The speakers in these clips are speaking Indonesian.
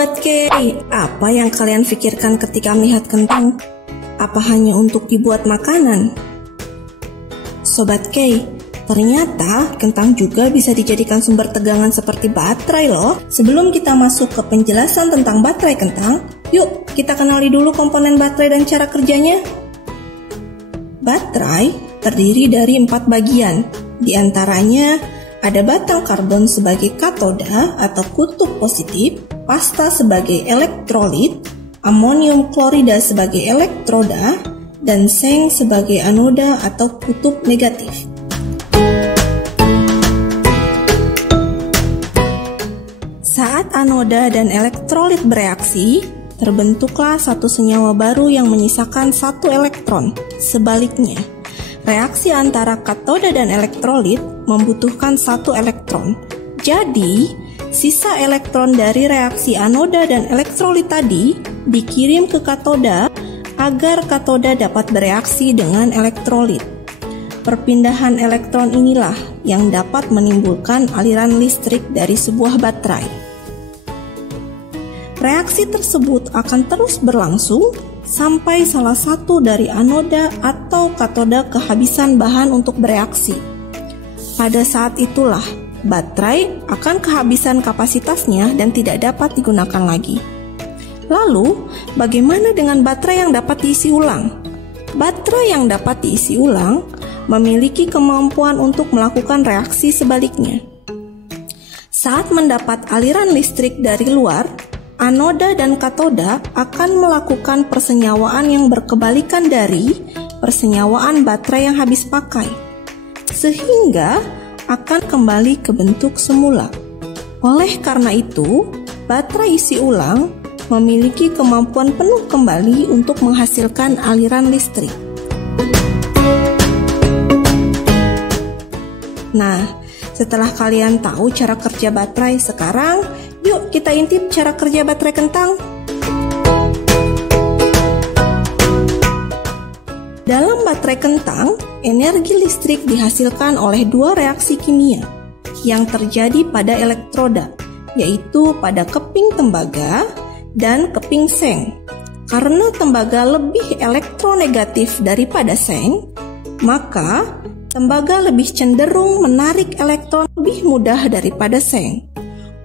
Sobat K, apa yang kalian pikirkan ketika melihat kentang? Apa hanya untuk dibuat makanan? Sobat K, ternyata kentang juga bisa dijadikan sumber tegangan seperti baterai loh. Sebelum kita masuk ke penjelasan tentang baterai kentang, yuk kita kenali dulu komponen baterai dan cara kerjanya. Baterai terdiri dari 4 bagian. Di antaranya ada batang karbon sebagai katoda atau kutub positif, pasta sebagai elektrolit, amonium klorida sebagai elektroda, dan seng sebagai anoda atau kutub negatif. Saat anoda dan elektrolit bereaksi, terbentuklah satu senyawa baru yang menyisakan satu elektron. Sebaliknya, reaksi antara katoda dan elektrolit membutuhkan satu elektron. Jadi, sisa elektron dari reaksi anoda dan elektrolit tadi dikirim ke katoda agar katoda dapat bereaksi dengan elektrolit. Perpindahan elektron inilah yang dapat menimbulkan aliran listrik dari sebuah baterai. Reaksi tersebut akan terus berlangsung sampai salah satu dari anoda atau katoda kehabisan bahan untuk bereaksi. Pada saat itulah, baterai akan kehabisan kapasitasnya dan tidak dapat digunakan lagi. Lalu, bagaimana dengan baterai yang dapat diisi ulang? Baterai yang dapat diisi ulang memiliki kemampuan untuk melakukan reaksi sebaliknya. Saat mendapat aliran listrik dari luar, anoda dan katoda akan melakukan persenyawaan yang berkebalikan dari persenyawaan baterai yang habis pakai, sehingga akan kembali ke bentuk semula. Oleh karena itu, baterai isi ulang memiliki kemampuan penuh kembali untuk menghasilkan aliran listrik. Nah, setelah kalian tahu cara kerja baterai, sekarang yuk kita intip cara kerja baterai kentang. Dalam baterai kentang, energi listrik dihasilkan oleh 2 reaksi kimia yang terjadi pada elektroda, yaitu pada keping tembaga dan keping seng. Karena tembaga lebih elektronegatif daripada seng, maka tembaga lebih cenderung menarik elektron lebih mudah daripada seng.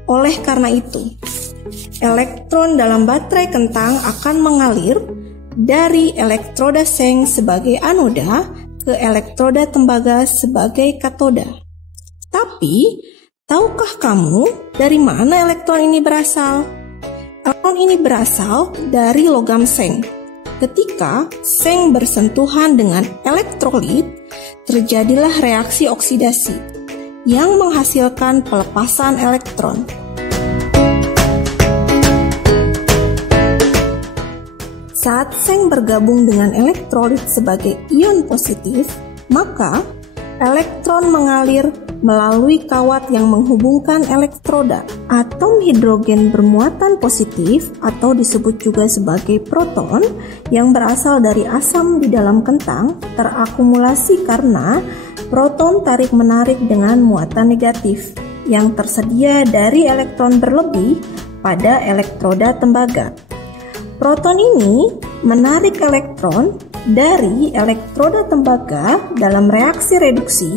Oleh karena itu, elektron dalam baterai kentang akan mengalir dari elektroda seng sebagai anoda ke elektroda tembaga sebagai katoda. Tapi, tahukah kamu dari mana elektron ini berasal? Elektron ini berasal dari logam seng. Ketika seng bersentuhan dengan elektrolit, terjadilah reaksi oksidasi yang menghasilkan pelepasan elektron. Saat seng bergabung dengan elektrolit sebagai ion positif, maka elektron mengalir melalui kawat yang menghubungkan elektroda. Atom hidrogen bermuatan positif atau disebut juga sebagai proton yang berasal dari asam di dalam kentang terakumulasi karena proton tarik-menarik dengan muatan negatif yang tersedia dari elektron berlebih pada elektroda tembaga. Proton ini menarik elektron dari elektroda tembaga dalam reaksi reduksi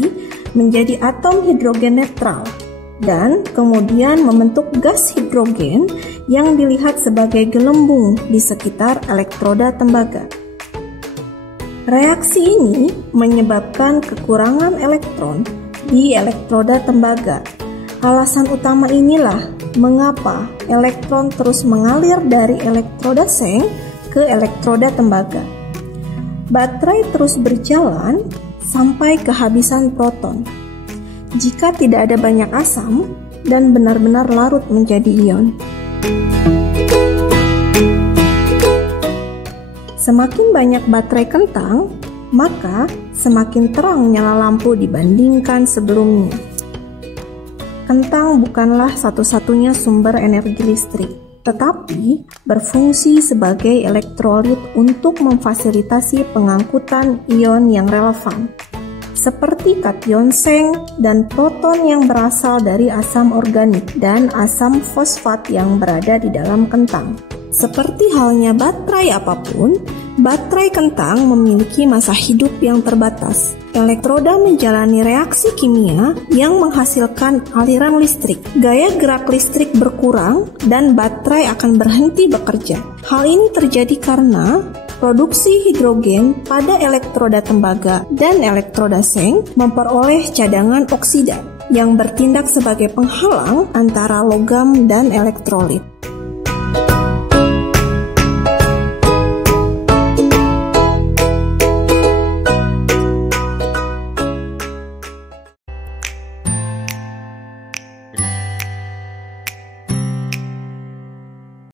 menjadi atom hidrogen netral dan kemudian membentuk gas hidrogen yang dilihat sebagai gelembung di sekitar elektroda tembaga. Reaksi ini menyebabkan kekurangan elektron di elektroda tembaga. Alasan utama inilah mengapa elektron terus mengalir dari elektroda seng ke elektroda tembaga. Baterai terus berjalan sampai kehabisan proton. Jika tidak ada banyak asam dan benar-benar larut menjadi ion. Semakin banyak baterai kentang, maka semakin terang nyala lampu dibandingkan sebelumnya. Kentang bukanlah satu-satunya sumber energi listrik, tetapi berfungsi sebagai elektrolit untuk memfasilitasi pengangkutan ion yang relevan. seperti kation seng dan proton yang berasal dari asam organik dan asam fosfat yang berada di dalam kentang. Seperti halnya baterai apapun, baterai kentang memiliki masa hidup yang terbatas. Elektroda menjalani reaksi kimia yang menghasilkan aliran listrik. Gaya gerak listrik berkurang dan baterai akan berhenti bekerja. Hal ini terjadi karena produksi hidrogen pada elektroda tembaga dan elektroda seng memperoleh cadangan oksida yang bertindak sebagai penghalang antara logam dan elektrolit.